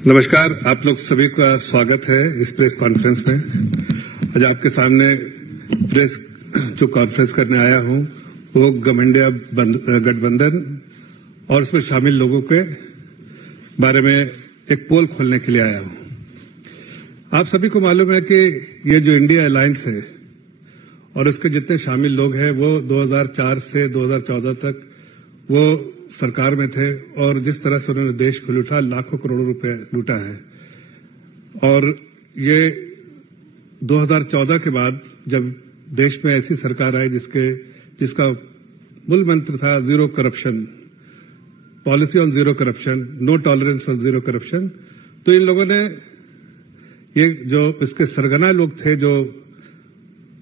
नमस्कार, आप लोग सभी का स्वागत है इस प्रेस कॉन्फ्रेंस में। आज आपके सामने प्रेस जो कॉन्फ्रेंस करने आया हूं वो गठबंधन गठबंधन और उसमें शामिल लोगों के बारे में एक पोल खोलने के लिए आया हूं। आप सभी को मालूम है कि ये जो इंडिया अलायंस है और उसके जितने शामिल लोग हैं वो 2004 से 2014 तक वो सरकार में थे और जिस तरह से उन्होंने देश को लूटा, लाखों करोड़ों रुपए लूटा है। और ये 2014 के बाद जब देश में ऐसी सरकार आई जिसका मूल मंत्र था zero corruption, policy on zero corruption, no tolerance on zero corruption, तो इन लोगों ने ये जो इसके सरगना लोग थे जो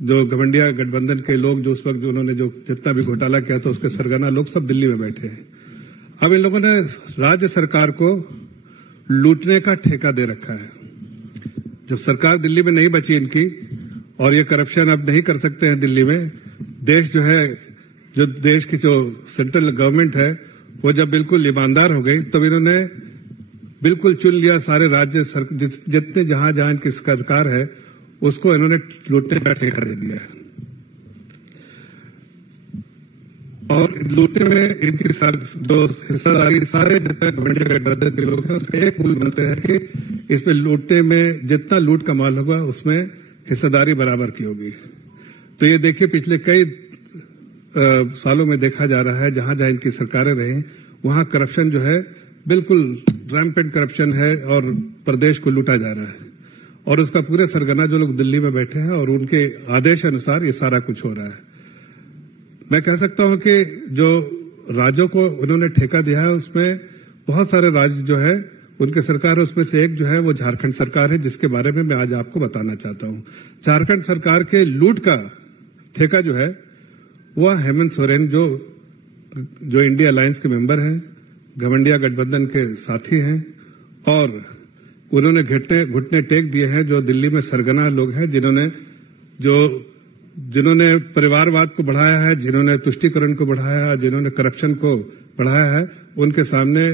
गठबंधन गठबंधन के लोग जो उस वक्त जो उन्होंने जो जितना भी घोटाला किया था उसके सरगना लोग सब दिल्ली में बैठे हैं। अब इन लोगों ने राज्य सरकार को लूटने का ठेका दे रखा है। जब सरकार दिल्ली में नहीं बची इनकी और ये करप्शन अब नहीं कर सकते हैं दिल्ली में, देश जो देश की जो सेंट्रल गवर्नमेंट है वो जब बिल्कुल ईमानदार हो गई तब इन्होंने बिल्कुल चुन लिया सारे राज्य जितने जहां इनकी सरकार है उसको इन्होंने लूटने का ठेका दे दिया है। और लूटने में इनकी जो हिस्सेदारी सारे जितने गठबंधन के लोग हैं उसका एक मूल मंत्र है कि इसमें लूटने में जितना लूट का माल होगा उसमें हिस्सेदारी बराबर की होगी। तो ये देखिए पिछले कई सालों में देखा जा रहा है जहां इनकी सरकारें रही वहां करप्शन जो है बिल्कुल रैम्पेंट करप्शन है और प्रदेश को लूटा जा रहा है और उसका पूरे सरगना जो लोग दिल्ली में बैठे हैं और उनके आदेश अनुसार ये सारा कुछ हो रहा है। मैं कह सकता हूं कि जो राज्यों को उन्होंने ठेका दिया है उसमें बहुत सारे राज्य जो है उनके सरकार है, उसमें से एक जो है वो झारखंड सरकार है जिसके बारे में मैं आज आपको बताना चाहता हूं। झारखंड सरकार के लूट का ठेका जो है वह हेमंत सोरेन जो इंडिया अलायंस के मेंबर हैं, गठबंधन गठबंधन के साथी हैं और उन्होंने घुटने टेक दिए हैं जो दिल्ली में सरगना लोग हैं जिन्होंने परिवारवाद को बढ़ाया है, जिन्होंने तुष्टीकरण को बढ़ाया है, जिन्होंने करप्शन को बढ़ाया है, उनके सामने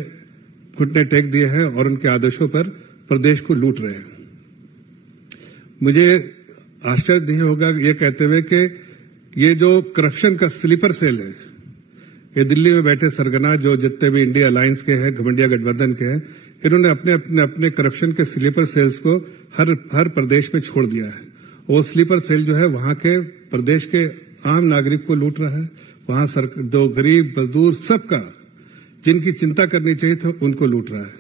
घुटने टेक दिए हैं और उनके आदेशों पर प्रदेश को लूट रहे हैं। मुझे आश्चर्य नहीं होगा ये कहते हुए कि ये जो करप्शन का स्लीपर सेल है ये दिल्ली में बैठे सरगना जो जितने भी इंडिया अलायंस के हैं, गठबंधन गठबंधन के हैं, इन्होंने अपने करप्शन के स्लीपर सेल्स को हर प्रदेश में छोड़ दिया है। वो स्लीपर सेल जो है वहां के प्रदेश के आम नागरिक को लूट रहा है, वहां जो गरीब मजदूर सबका जिनकी चिंता करनी चाहिए तो उनको लूट रहा है।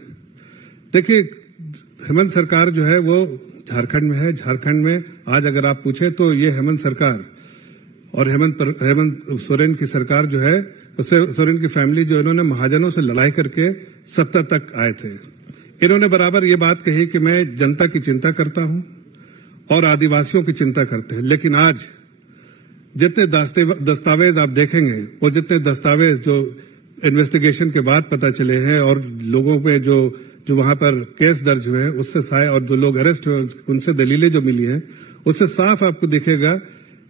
देखिए हेमंत सरकार जो है वो झारखंड में है। झारखंड में आज अगर आप पूछे तो ये हेमंत सरकार और हेमंत सोरेन की सरकार जो है सोरेन की फैमिली जो इन्होंने महाजनों से लड़ाई करके सत्ता तक आए थे। इन्होंने बराबर ये बात कही कि मैं जनता की चिंता करता हूं और आदिवासियों की चिंता करते हैं, लेकिन आज जितने दस्तावेज आप देखेंगे वो जितने दस्तावेज जो इन्वेस्टिगेशन के बाद पता चले हैं और लोगों पे जो वहां पर केस दर्ज हुए हैं उससे और जो लोग अरेस्ट हुए उनसे दलीलें जो मिली हैं उससे साफ आपको दिखेगा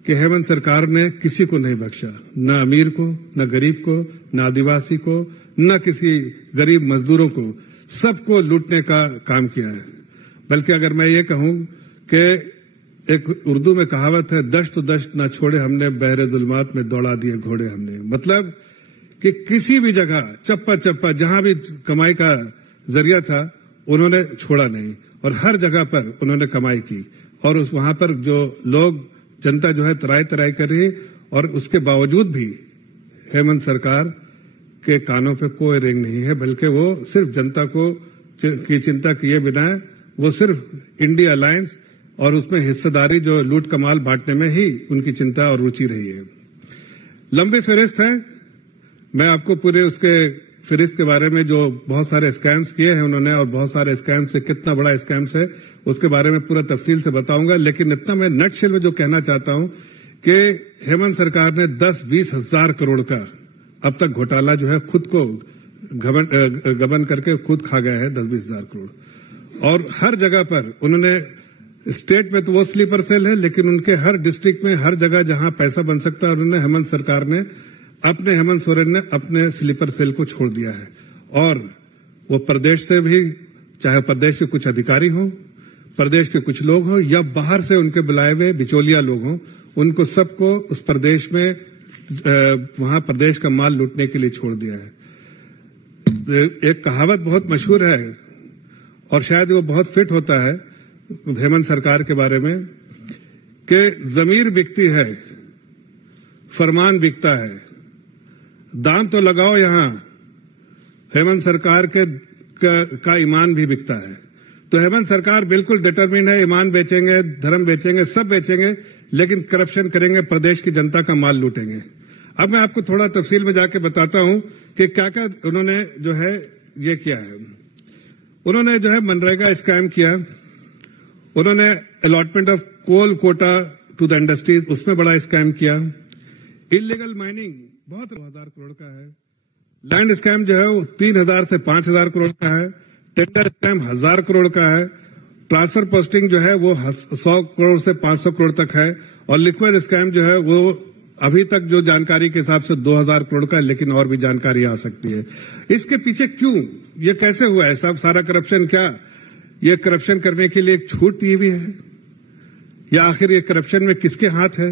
कि हेमंत सरकार ने किसी को नहीं बख्शा, न अमीर को, न गरीब को, न आदिवासी को, न किसी गरीब मजदूरों को, सबको लूटने का काम किया है। बल्कि अगर मैं ये कहूं कि एक उर्दू में कहावत है, दश्त दश्त ना छोड़े हमने, बहरे जुल्मात में दौड़ा दिए घोड़े हमने। मतलब कि किसी भी जगह चप्पा जहां भी कमाई का जरिया था उन्होंने छोड़ा नहीं और हर जगह पर उन्होंने कमाई की और वहां पर जो लोग जनता जो है तराई कर रही और उसके बावजूद भी हेमंत सरकार के कानों पे कोई रेंग नहीं है, बल्कि वो सिर्फ जनता की चिंता किए बिना वो सिर्फ इंडिया अलायंस और उसमें हिस्सेदारी जो लूट कमाल बांटने में ही उनकी चिंता और रुचि रही है। लंबी फहरिस्त है, मैं आपको पूरे उसके फहरिस्त के बारे में जो बहुत सारे स्कैम्स किए हैं उन्होंने और बहुत सारे स्कैम्स से कितना बड़ा स्कैम्स है उसके बारे में पूरा तफसील से बताऊंगा, लेकिन इतना मैं नटशेल में जो कहना चाहता हूं कि हेमंत सरकार ने 10-20 हजार करोड़ का अब तक घोटाला जो है खुद को गबन करके खुद खा गया है 10-20 हजार करोड़। और हर जगह पर उन्होंने स्टेट में तो वो स्लीपर सेल है, लेकिन उनके हर डिस्ट्रिक्ट में हर जगह जहां पैसा बन सकता है उन्होंने हेमंत सोरेन ने अपने स्लीपर सेल को छोड़ दिया है और वो प्रदेश से भी चाहे प्रदेश के कुछ अधिकारी हों, प्रदेश के कुछ लोग हों या बाहर से उनके बुलाए हुए बिचौलिया लोग हों, उनको सबको उस प्रदेश में वहां प्रदेश का माल लूटने के लिए छोड़ दिया है। एक कहावत बहुत मशहूर है और शायद वो बहुत फिट होता है हेमंत सरकार के बारे में कि जमीर बिकती है, फरमान बिकता है, दाम तो लगाओ यहां। हेमंत सरकार का ईमान भी बिकता है। तो हेमंत सरकार बिल्कुल डिटरमिन है, ईमान बेचेंगे, धर्म बेचेंगे, सब बेचेंगे, लेकिन करप्शन करेंगे, प्रदेश की जनता का माल लूटेंगे। अब मैं आपको थोड़ा तफसील में जाके बताता हूं कि क्या क्या उन्होंने जो है ये किया है। उन्होंने जो है मनरेगा स्कैम किया, उन्होंने allotment of coal quota to the industries, उसमें बड़ा स्कैम किया। इलीगल माइनिंग बहुत 1000 करोड़ का है। लैंड स्कैम जो है वो 3000 से 5000 करोड़ का है। टेंडर स्कैम 1000 करोड़ का है। ट्रांसफर पोस्टिंग जो है वो 100 करोड़ से 500 करोड़ तक है। और लिक्विड स्कैम जो है वो अभी तक जो जानकारी के हिसाब से 2000 करोड़ का है, लेकिन और भी जानकारी आ सकती है। इसके पीछे क्यों, ये कैसे हुआ है सब सारा करप्शन? क्या ये करप्शन करने के लिए एक छूट दी हुई है या आखिर ये करप्शन में किसके हाथ है?